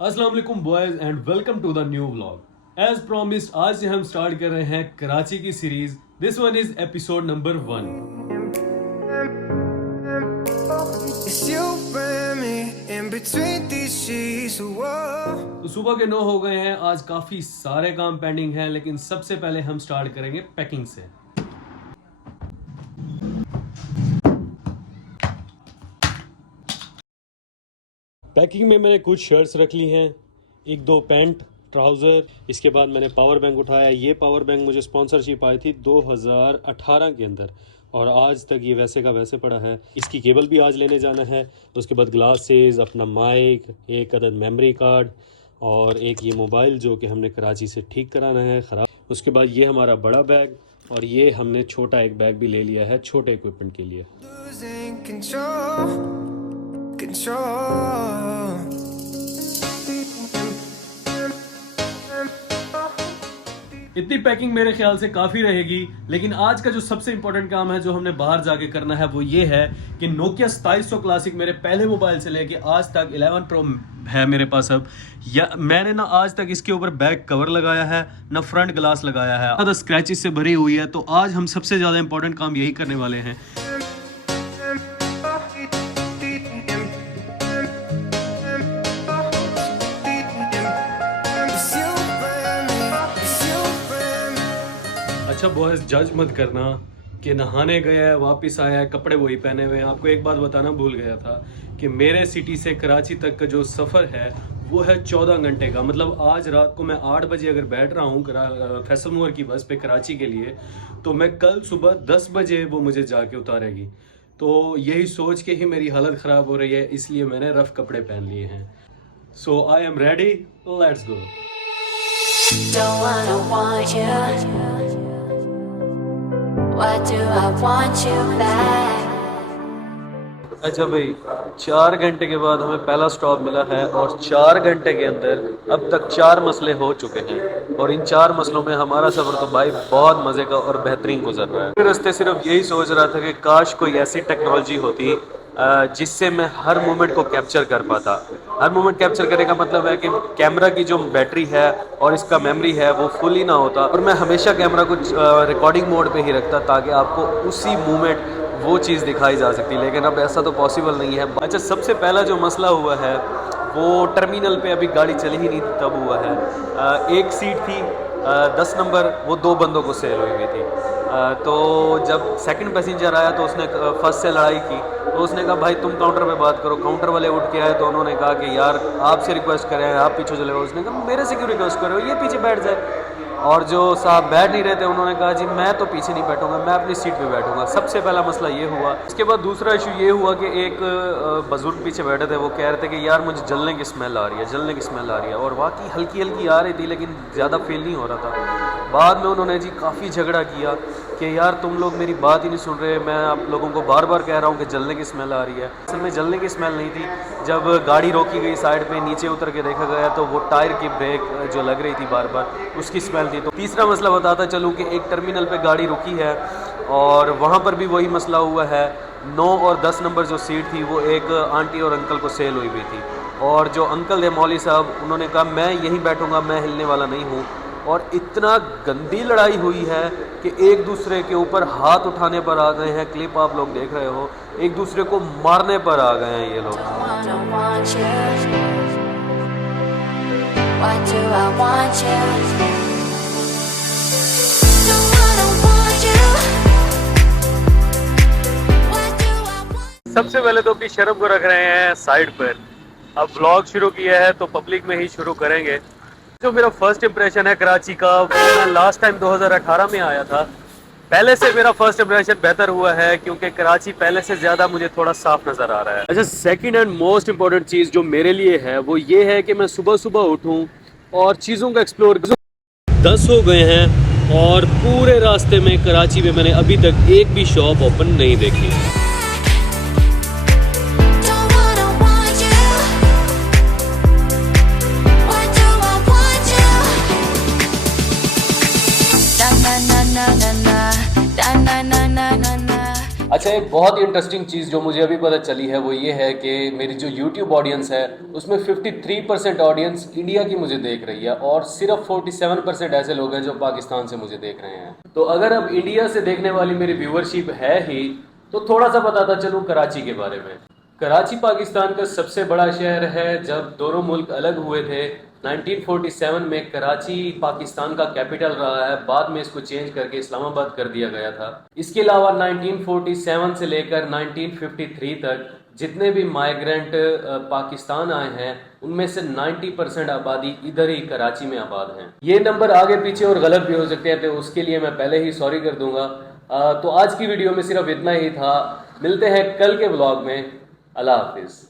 अस्सलाम वालेकुम boys and welcome to the new vlog. As promised आज से हम स्टार्ट कर रहे हैं कराची की series. This one is episode number 1। तो सुबह के 9 हो गए हैं। आज काफी सारे काम पेंडिंग हैं, लेकिन सबसे पहले हम स्टार्ट करेंगे पैकिंग से। पैकिंग में मैंने कुछ शर्ट्स रख ली हैं, एक दो पैंट ट्राउज़र। इसके बाद मैंने पावर बैंक उठाया। ये पावर बैंक मुझे स्पॉन्सरशिप आई थी 2018 के अंदर और आज तक ये वैसे का वैसे पड़ा है। इसकी केबल भी आज लेने जाना है। उसके बाद ग्लासेस, अपना माइक, एक अदद मेमोरी कार्ड और एक ये मोबाइल जो कि हमने कराची से ठीक कराना है ख़राब। उसके बाद ये हमारा बड़ा बैग और ये हमने छोटा एक बैग भी ले लिया है छोटे इक्विपमेंट के लिए। इतनी पैकिंग मेरे ख्याल से काफ़ी रहेगी, लेकिन आज का जो सबसे इंपॉर्टेंट काम है जो हमने बाहर जाके करना है वो ये है कि नोकिया 2700 क्लासिक मेरे पहले मोबाइल से लेके आज तक 11 प्रो है मेरे पास अब। या मैंने ना आज तक इसके ऊपर बैक कवर लगाया है ना फ्रंट ग्लास लगाया है, ज़्यादा स्क्रैचेस से भरी हुई है। तो आज हम सबसे ज़्यादा इंपॉर्टेंट काम यही करने वाले हैं। अच्छा बॉयज, जज मत करना कि नहाने गया है वापस आया है कपड़े वही पहने हुए हैं। आपको एक बात बताना भूल गया था कि मेरे सिटी से कराची तक का जो सफ़र है वो है 14 घंटे का। मतलब आज रात को मैं 8 बजे अगर बैठ रहा हूँ फैसल मोर की बस पे कराची के लिए, तो मैं कल सुबह 10 बजे वो मुझे जाके उतारेगी। तो यही सोच के ही मेरी हालत ख़राब हो रही है, इसलिए मैंने रफ़ कपड़े पहन लिए हैं। So I am ready, let's go. Why do I want you back? अच्छा भाई, 4 घंटे के बाद हमें पहला स्टॉप मिला है और 4 घंटे के अंदर अब तक 4 मसले हो चुके हैं और इन 4 मसलों में हमारा सफ़र तो भाई बहुत मज़े का और बेहतरीन गुजर रहा है। रास्ते सिर्फ यही सोच रहा था कि काश कोई ऐसी टेक्नोलॉजी होती जिससे मैं हर मोमेंट को कैप्चर कर पाता। हर मोमेंट कैप्चर करने का मतलब है कि कैमरा की जो बैटरी है और इसका मेमोरी है वो फुल ही ना होता और मैं हमेशा कैमरा को रिकॉर्डिंग मोड पे ही रखता ताकि आपको उसी मोमेंट वो चीज़ दिखाई जा सकती। लेकिन अब ऐसा तो पॉसिबल नहीं है। अच्छा, सबसे पहला जो मसला हुआ है वो टर्मिनल पे अभी गाड़ी चली ही नहीं तब हुआ है। एक सीट थी 10 नंबर, वो 2 बंदों को सेल हुई थी। तो जब सेकंड पैसेंजर आया तो उसने फर्स्ट से लड़ाई की। तो उसने कहा भाई तुम काउंटर पे बात करो। काउंटर वाले उठ के आए तो उन्होंने कहा कि यार आपसे रिक्वेस्ट करें, आप पीछे चले गए। उसने कहा मेरे से क्यों रिक्वेस्ट करो, ये पीछे बैठ जाए। और जो साहब बैठ नहीं रहे थे उन्होंने कहा जी मैं तो पीछे नहीं बैठूंगा, मैं अपनी सीट पे बैठूंगा। सबसे पहला मसला ये हुआ। इसके बाद दूसरा इशू ये हुआ कि एक बुजुर्ग पीछे बैठे थे, वो कह रहे थे कि यार मुझे जलने की स्मेल आ रही है, जलने की स्मेल आ रही है। और वाकई हल्की हल्की आ रही थी लेकिन ज़्यादा फील नहीं हो रहा था। बाद में उन्होंने जी काफ़ी झगड़ा किया कि यार तुम लोग मेरी बात ही नहीं सुन रहे, मैं आप लोगों को बार बार कह रहा हूँ कि जलने की स्मेल आ रही है। असल में जलने की स्मेल नहीं थी। जब गाड़ी रोकी गई साइड पे, नीचे उतर के देखा गया तो वो टायर की ब्रेक जो लग रही थी बार बार, उसकी स्मेल थी। तो तीसरा मसला बताता चलूँ कि एक टर्मिनल पे गाड़ी रुकी है और वहाँ पर भी वही मसला हुआ है। 9 और 10 नंबर जो सीट थी वो एक आंटी और अंकल को सेल हुई हुई थी और जो अंकल थे मौली साहब, उन्होंने कहा मैं यहीं बैठूँगा, मैं हिलने वाला नहीं हूँ। और इतना गंदी लड़ाई हुई है कि एक दूसरे के ऊपर हाथ उठाने पर आ गए हैं। क्लिप आप लोग देख रहे हो, एक दूसरे को मारने पर आ गए हैं ये लोग। सबसे पहले तो अपनी शर्म को रख रहे हैं साइड पर। अब व्लॉग शुरू किया है तो पब्लिक में ही शुरू करेंगे। जो मेरा फर्स्ट इंप्रेशन है कराची का, वो मैं लास्ट टाइम 2018 में आया था। पहले से मेरा फर्स्ट इंप्रेशन बेहतर हुआ है क्योंकि कराची पहले से ज़्यादा मुझे थोड़ा साफ नज़र आ रहा है। अच्छा, सेकंड एंड मोस्ट इम्पोर्टेंट चीज़ जो मेरे लिए है वो ये है कि मैं सुबह सुबह उठूँ और चीज़ों का एक्सप्लोर। 10 हो गए हैं और पूरे रास्ते में कराची में मैंने अभी तक एक भी शॉप ओपन नहीं देखी। अच्छा, एक बहुत ही इंटरेस्टिंग चीज़ जो मुझे अभी पता चली है वो ये है कि मेरी जो यूट्यूब ऑडियंस है उसमें 53% ऑडियंस इंडिया की मुझे देख रही है और सिर्फ 47% ऐसे लोग हैं जो पाकिस्तान से मुझे देख रहे हैं। तो अगर अब इंडिया से देखने वाली मेरी व्यूअरशिप है ही, तो थोड़ा सा बताता चलूँ कराची के बारे में। कराची पाकिस्तान का सबसे बड़ा शहर है। जब दोनों मुल्क अलग हुए थे 1947 में कराची पाकिस्तान का कैपिटल रहा है, बाद में इसको चेंज करके इस्लामाबाद कर दिया गया था। इसके अलावा 1947 से लेकर 1953 तक जितने भी माइग्रेंट पाकिस्तान आए हैं उनमें से 90% आबादी इधर ही कराची में आबाद हैं। ये नंबर आगे पीछे और गलत भी हो सकते हैं, तो उसके लिए मैं पहले ही सॉरी कर दूंगा। तो आज की वीडियो में सिर्फ इतना ही था। मिलते हैं कल के ब्लॉग में। अल्लाह हाफिज़।